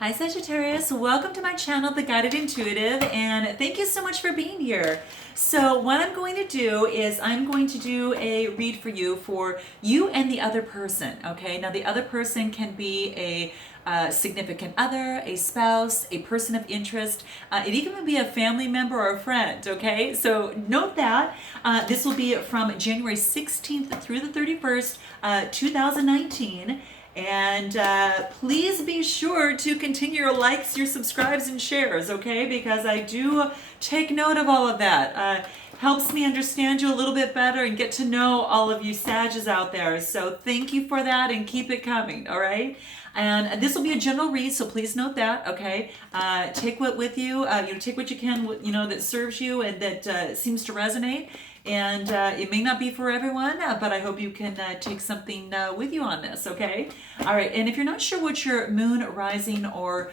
Hi Sagittarius, welcome to my channel, The Guided Intuitive, and thank you so much for being here. So what I'm going to do is I'm going to do a read for you and the other person, okay? Now the other person can be a significant other, a spouse, a person of interest. It even could be a family member or a friend, okay? So note that. This will be from January 16th through the 31st, 2019. And please be sure to continue your likes, your subscribes, and shares, okay? Because I do take note of all of that. Helps me understand you a little bit better and get to know all of you Sages out there. So thank you for that and keep it coming, all right? And this will be a general read, so please note that, okay? Take what with you, take what you can, that serves you and that seems to resonate. And it may not be for everyone, but I hope you can take something with you on this, okay? All right, and if you're not sure what your moon, rising, or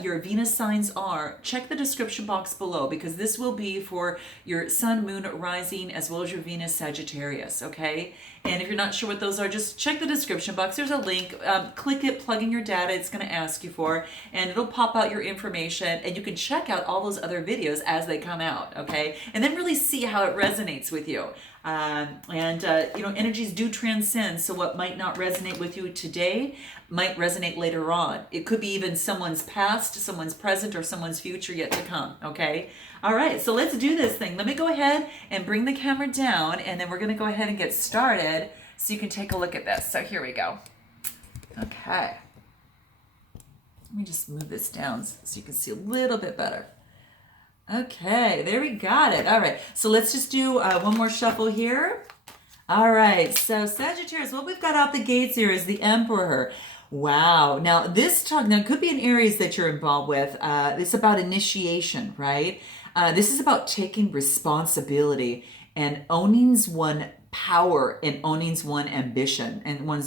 your Venus signs are, check the description box below because this will be for your Sun, Moon, Rising, as well as your Venus, Sagittarius, okay? And if you're not sure what those are, just check the description box. There's a link. Click it, plug in your data it's going to ask you for, and it'll pop out your information, and you can check out all those other videos as they come out, okay? And then really see how it resonates with you. Energies do transcend, so what might not resonate with you today might resonate later on. It could be even someone's past, someone's present, or someone's future yet to come, okay? All right, so let's do this thing. Let me go ahead and bring the camera down, and then we're going to go ahead and get started so you can take a look at this. So here we go. Okay. Let me just move this down so you can see a little bit better. Okay, there we got it. All right, so let's just do one more shuffle here. All right, so Sagittarius, what we've got out the gates here is the Emperor. Wow. Now, it could be an Aries that you're involved with. It's about initiation, right? This is about taking responsibility and owning one's power and owning one's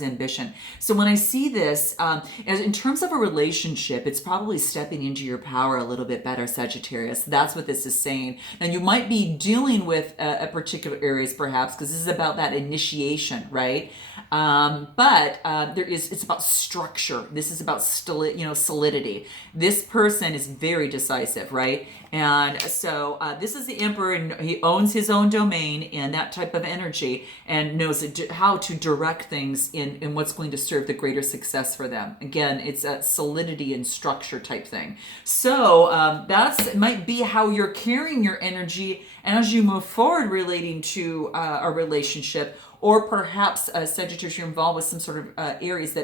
ambition. So when I see this, as in terms of a relationship, it's probably stepping into your power a little bit better, Sagittarius. That's what this is saying. And you might be dealing with a particular Aries, perhaps, because this is about that initiation, right? It's about structure. This is about solidity. This person is very decisive, right? And so this is the Emperor, and he owns his own domain and that type of energy, and knows how to direct things in what's going to serve the greater success for them. Again, it's a solidity and structure type thing. So that might be how you're carrying your energy as you move forward relating to a relationship. Or perhaps Sagittarius, you're involved with some sort of Aries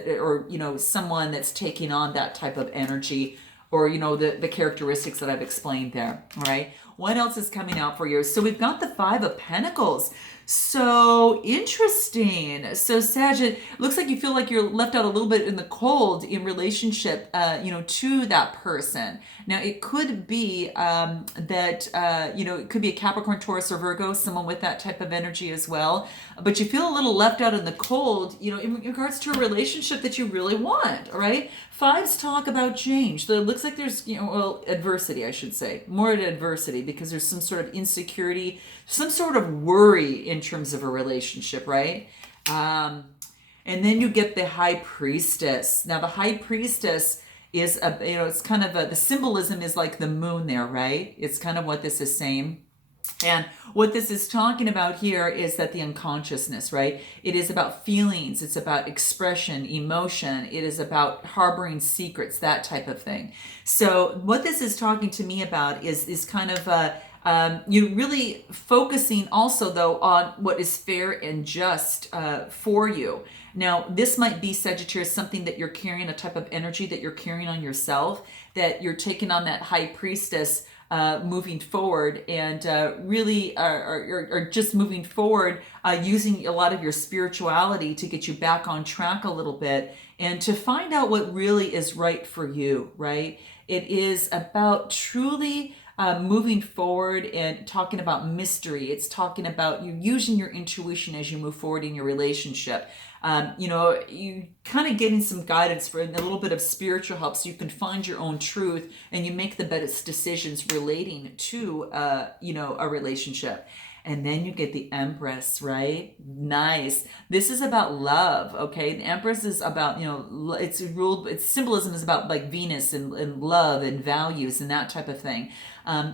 someone that's taking on that type of energy, or the characteristics that I've explained there. All right, what else is coming out for you? So we've got the Five of Pentacles. So interesting. So Sag, looks like you feel like you're left out a little bit in the cold in relationship, to that person. Now it could be it could be a Capricorn, Taurus, or Virgo, someone with that type of energy as well. But you feel a little left out in the cold, in regards to a relationship that you really want. All right. Fives talk about change. So it looks like there's, adversity, I should say. More adversity because there's some sort of insecurity, some sort of worry in terms of a relationship, right? And then you get the High Priestess. Now, the High Priestess is, it's kind of the symbolism is like the moon there, right? It's kind of what this is saying. And what this is talking about here is that the unconsciousness, right? It is about feelings. It's about expression, emotion. It is about harboring secrets, that type of thing. So what this is talking to me about is kind of you really focusing also, though, on what is fair and just for you. Now, this might be, Sagittarius, something that you're carrying, a type of energy that you're carrying on yourself, that you're taking on that High Priestess moving forward, and really are just moving forward, using a lot of your spirituality to get you back on track a little bit and to find out what really is right for you, right? It is about truly moving forward and talking about mystery. It's talking about you using your intuition as you move forward in your relationship. You kind of getting some guidance for a little bit of spiritual help so you can find your own truth and you make the best decisions relating to, a relationship. And then you get the Empress, right? Nice. This is about love, okay? The Empress is about, its symbolism is about like Venus and love and values and that type of thing.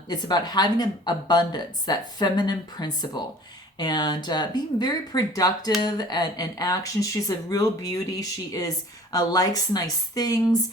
It's about having an abundance, that feminine principle, and being very productive and action. She's a real beauty. She is likes nice things.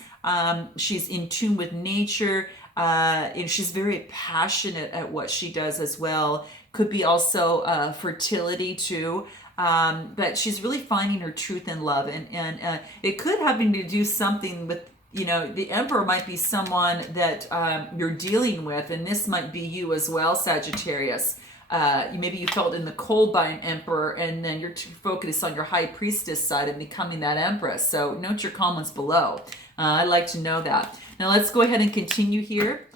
She's in tune with nature. And she's very passionate at what she does as well. Could be also fertility too. But she's really finding her truth in love. And it could having to do something with, the Emperor might be someone that you're dealing with. And this might be you as well, Sagittarius. Maybe you felt in the cold by an emperor, and then you're too focused on your high priestess side and becoming that empress. So note your comments below. I'd like to know that. Now let's go ahead and continue here.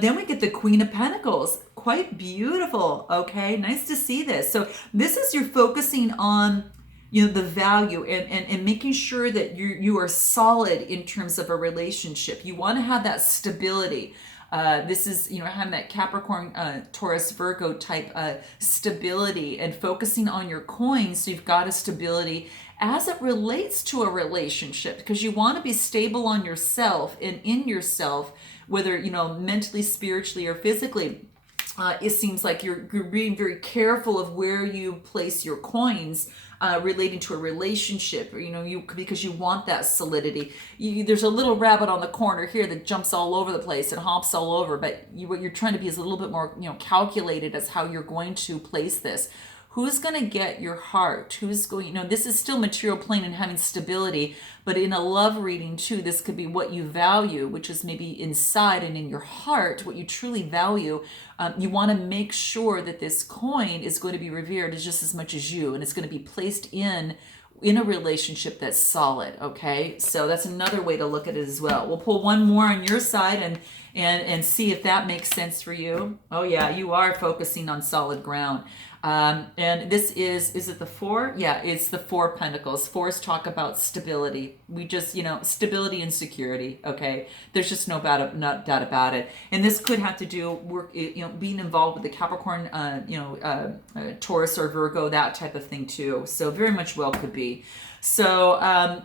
Then we get the Queen of Pentacles. Quite beautiful. Okay, nice to see this. So this is you're focusing on the value and making sure that you are solid in terms of a relationship. You want to have that stability. This is, having that Capricorn, Taurus, Virgo type stability and focusing on your coins. So you've got a stability as it relates to a relationship, because you want to be stable on yourself and in yourself, whether, mentally, spiritually, or physically. It seems like you're being very careful of where you place your coins relating to a relationship, because you want that solidity. There's a little rabbit on the corner here that jumps all over the place and hops all over, but what you're trying to be is a little bit more, calculated as how you're going to place this. Who's going to get your heart? Who's going, this is still material plane and having stability, but in a love reading too, this could be what you value, which is maybe inside and in your heart, what you truly value. You want to make sure that this coin is going to be revered just as much as you, and it's going to be placed in a relationship that's solid. Okay, so that's another way to look at it as well. We'll pull one more on your side and see if that makes sense for you. Oh yeah, you are focusing on solid ground. And this is it the four? Yeah, it's the Four of Pentacles. Fours talk about stability. We just, stability and security. Okay. There's just no doubt about it. And this could have to do work, being involved with the Capricorn, Taurus or Virgo, that type of thing too. So very much well could be. So,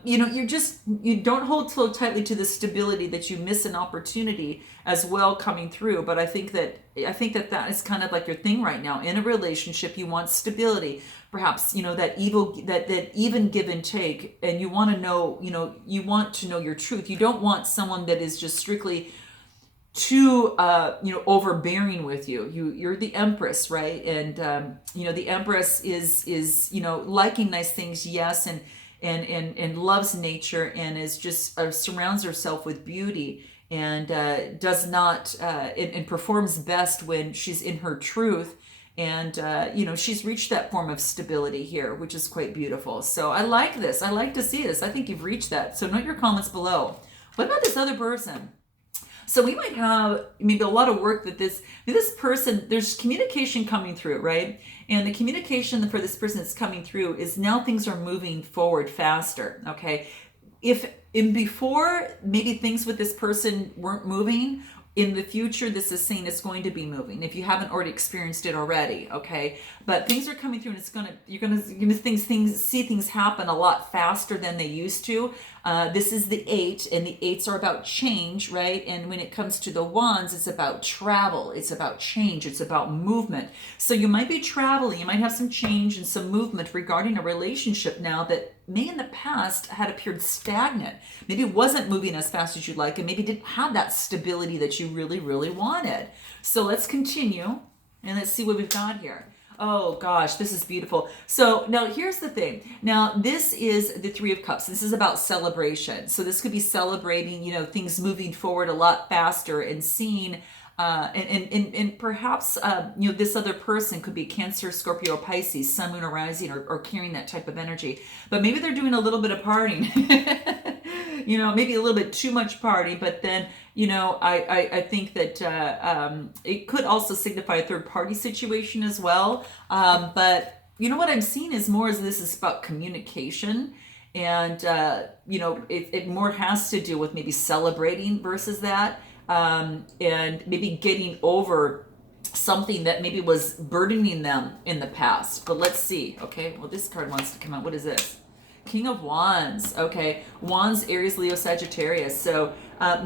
you don't hold so tightly to the stability that you miss an opportunity as well coming through. But I think that that is kind of like your thing right now. In a relationship, you want stability, perhaps, that even give and take, and you want to know, you want to know your truth. You don't want someone that is just strictly too overbearing with you. You're the Empress, right? And the Empress is liking nice things, yes, and loves nature, and is just surrounds herself with beauty, and does not and performs best when she's in her truth. And she's reached that form of stability here, which is quite beautiful. So I like this. I like to see this. I think you've reached that. So note your comments below. What about this other person? So we might have maybe a lot of work that this person, there's communication coming through, right? And the communication for this person that's coming through is now things are moving forward faster, okay? If before maybe things with this person weren't moving, in the future, this is saying it's going to be moving if you haven't already experienced it already, okay? But things are coming through, and you're gonna see things happen a lot faster than they used to. This is the 8, and the 8s are about change, right? And when it comes to the Wands, it's about travel, it's about change, it's about movement. So you might be traveling, you might have some change and some movement regarding a relationship now that may in the past had appeared stagnant. Maybe it wasn't moving as fast as you'd like, and maybe didn't have that stability that you really, really wanted. So let's continue, and let's see what we've got here. Oh gosh, this is beautiful. So now here's the thing. Now this is the Three of Cups. This is about celebration. So this could be celebrating, things moving forward a lot faster and seeing and perhaps this other person could be Cancer, Scorpio, Pisces, Sun, Moon, or Rising, or carrying that type of energy. But maybe they're doing a little bit of partying, maybe a little bit too much party. But then I think that it could also signify a third party situation as well. But what I'm seeing is more as this is about communication. And it more has to do with maybe celebrating versus that. And maybe getting over something that maybe was burdening them in the past. But let's see. Okay, well, this card wants to come out. What is this? King of Wands. Okay, Wands, Aries, Leo, Sagittarius. So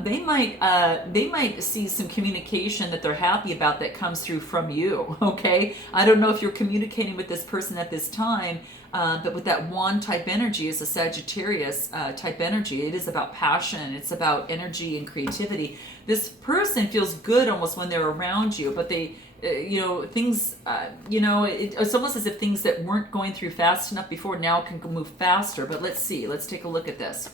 they might see some communication that they're happy about that comes through from you. Okay, I don't know if you're communicating with this person at this time, but with that wand type energy, is a Sagittarius type energy. It is about passion. It's about energy and creativity. This person feels good almost when they're around you, but they things, it's almost as if things that weren't going through fast enough before now can move faster. But let's see. Let's take a look at this.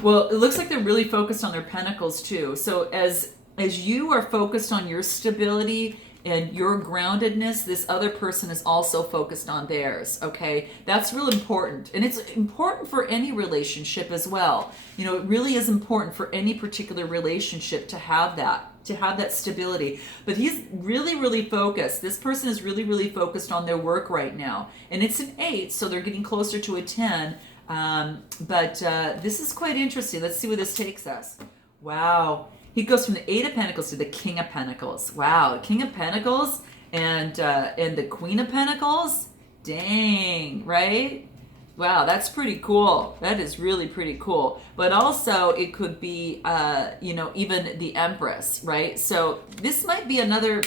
Well, it looks like they're really focused on their pentacles too. So as you are focused on your stability and your groundedness, this other person is also focused on theirs. Okay, that's real important, and it's important for any relationship as well. It really is important for any particular relationship to have that stability. But he's really, really focused. This person is really, really focused on their work right now, and it's an 8, so they're getting closer to a 10. But this is quite interesting. Let's see where this takes us. Wow. He goes from the 8 of Pentacles to the King of Pentacles. Wow, the King of Pentacles and the Queen of Pentacles. Dang, right? Wow, that's pretty cool. That is really pretty cool. But also, it could be, even the Empress, right? So this might be there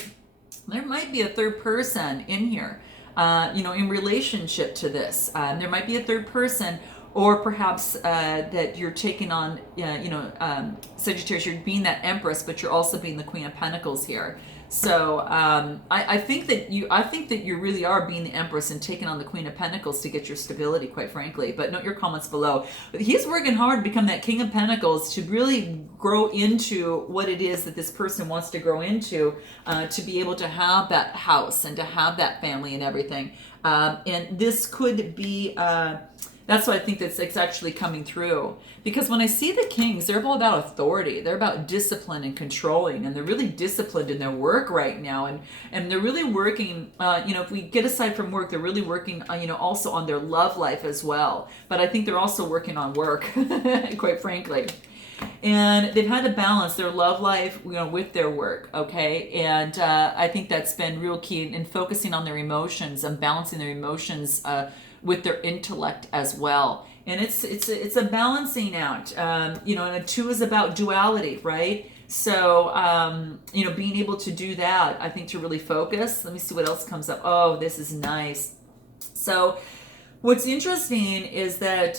might be a third person in here, in relationship to this. There might be a third person. Or perhaps that you're taking on, Sagittarius, you're being that Empress, but you're also being the Queen of Pentacles here. So I think that you really are being the Empress and taking on the Queen of Pentacles to get your stability, quite frankly. But note your comments below. But he's working hard to become that King of Pentacles, to really grow into what it is that this person wants to grow into, to be able to have that house and to have that family and everything. And this could be... That's what I think it's actually coming through. Because when I see the Kings, they're all about authority. They're about discipline and controlling. And they're really disciplined in their work right now. And they're really working, if we get aside from work, they're really working, also on their love life as well. But I think they're also working on work, quite frankly. And they've had to balance their love life, with their work, okay? And I think that's been real key in focusing on their emotions and balancing their emotions with their intellect as well. And it's a balancing act, and a 2 is about duality, right? So, being able to do that, I think, to really focus. Let me see what else comes up. Oh, this is nice. So what's interesting is that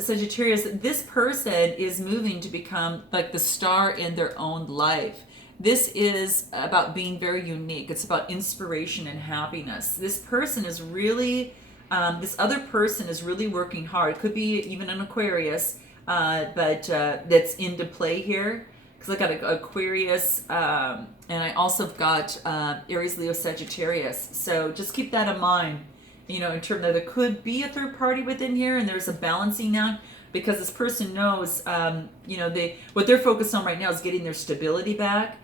Sagittarius, this person is moving to become like the star in their own life. This is about being very unique. It's about inspiration and happiness. This person is really... this other person is really working hard. It could be even an Aquarius, but that's into play here. Because I got an Aquarius, and I also got Aries, Leo, Sagittarius. So just keep that in mind. In terms of there could be a third party within here, and there's a balancing act. Because this person knows, what they're focused on right now is getting their stability back.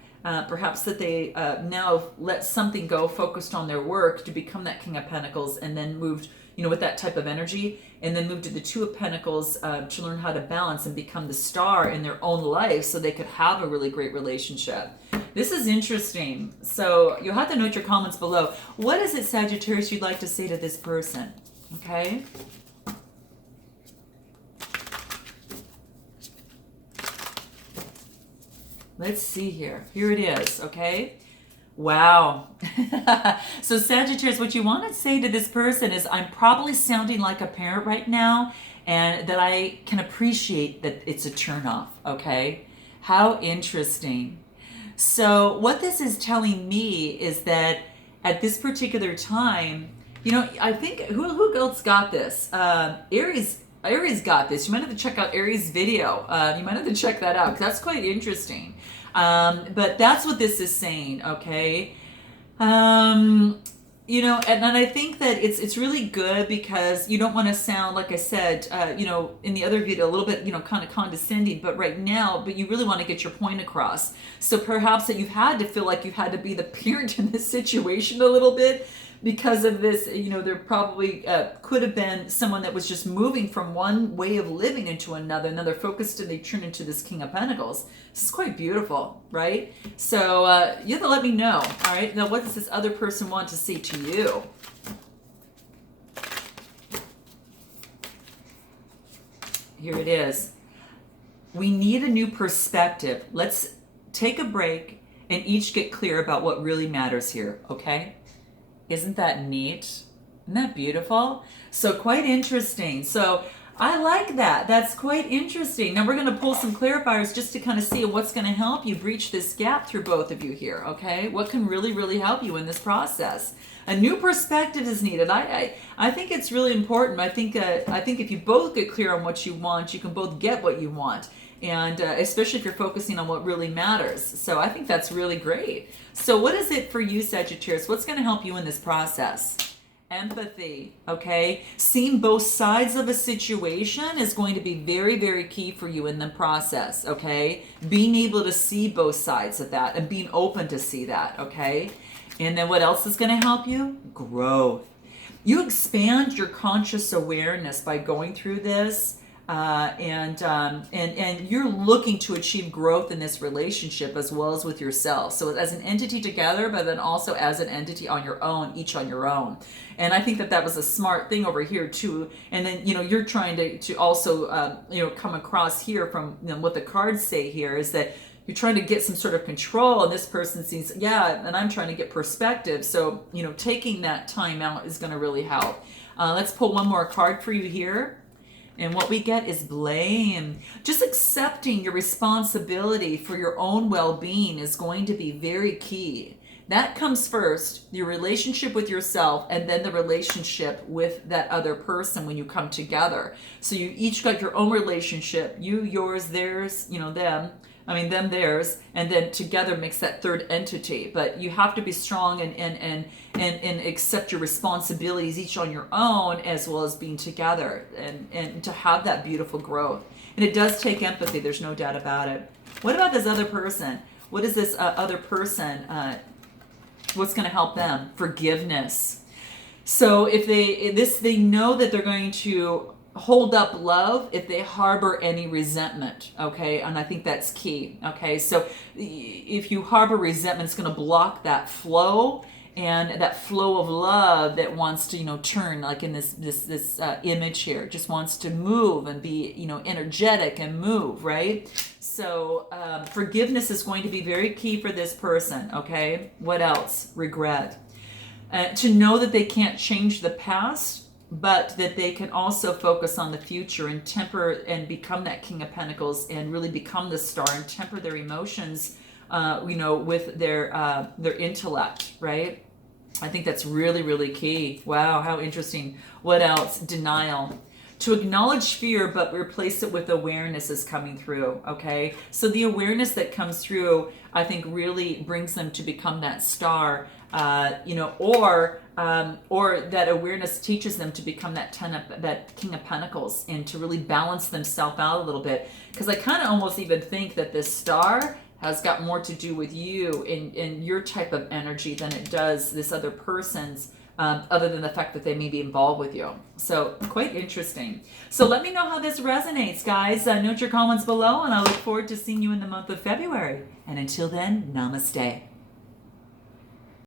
Perhaps that they now let something go, focused on their work to become that King of Pentacles, and then moved, with that type of energy, and then moved to the 2 of Pentacles to learn how to balance and become the star in their own life so they could have a really great relationship. This is interesting. So you'll have to note your comments below. What is it, Sagittarius, you'd like to say to this person? Okay. Let's see here. Here it is, okay? Wow. So Sagittarius, what you want to say to this person is, I'm probably sounding like a parent right now, and that I can appreciate that it's a turnoff, okay? How interesting. So what this is telling me is that at this particular time, I think, who else got this? Aries got this. You might have to check out Aries' video. You might have to check that out, because that's quite interesting. But that's what this is saying, okay? And I think that it's really good, because you don't want to sound, like I said, in the other video, a little bit, kind of condescending, but you really want to get your point across. So perhaps that you've had to feel like you've had to be the parent in this situation a little bit. because of this, you know, there probably could have been someone that was just moving from one way of living into another, and then they're focused and they turn into this King of Pentacles. This is quite beautiful, right? So you have to let me know, all right? Now, what does this other person want to say to you? Here it is. We need a new perspective. Let's take a break and each get clear about what really matters here, okay? Isn't that neat? Isn't that beautiful? So quite interesting. So I like that. That's quite interesting. Now we're going to pull some clarifiers just to kind of see what's going to help you breach this gap through both of you here, okay? What can really, really help you in this process? A new perspective is needed. I think it's really important. I think if you both get clear on what you want, you can both get what you want. And especially if you're focusing on what really matters. So I think that's really great. So what is it for you, Sagittarius? What's going to help you in this process? Empathy, okay? Seeing both sides of a situation is going to be very, very key for you in the process, okay? Being able to see both sides of that and being open to see that, okay? And then what else is going to help you? Growth. You expand your conscious awareness by going through this. And you're looking to achieve growth in this relationship as well as with yourself. So as an entity together, but then also as an entity on your own, each on your own. And I think that that was a smart thing over here too. And then, you know, you're trying to also, you know, come across here from, you know, what the cards say here is that you're trying to get some sort of control, and this person sees, yeah, and I'm trying to get perspective. So, you know, taking that time out is going to really help. Let's pull one more card for you here. And what we get is blame. Just accepting your responsibility for your own well-being is going to be very key. That comes first, your relationship with yourself, and then the relationship with that other person when you come together. So you each got your own relationship, you, yours, theirs, you know, them, theirs, and then together makes that third entity. But you have to be strong and accept your responsibilities each on your own, as well as being together and to have that beautiful growth. And it does take empathy, there's no doubt about it. What about this other person? What is this other person? What's going to help them? Forgiveness. So if they know that they're going to hold up love if they harbor any resentment, okay? And I think that's key, okay? So if you harbor resentment, it's going to block that flow, and that flow of love that wants to, you know, turn, like in this image here, just wants to move and be, you know, energetic and move, right? So forgiveness is going to be very key for this person, okay? What else? Regret. To know that they can't change the past, but that they can also focus on the future and temper and become that King of Pentacles and really become the star and temper their emotions, you know, with their intellect, right? I think that's really, really key. Wow, how interesting. What else? Denial. To acknowledge fear, but replace it with awareness is coming through, okay? So the awareness that comes through, I think, really brings them to become that star, you know, or that awareness teaches them to become that King of Pentacles and to really balance themselves out a little bit. Because I kind of almost even think that this star has got more to do with you in your type of energy than it does this other person's, other than the fact that they may be involved with you. So quite interesting. So let me know how this resonates, guys. Note your comments below, and I look forward to seeing you in the month of February. And until then, namaste.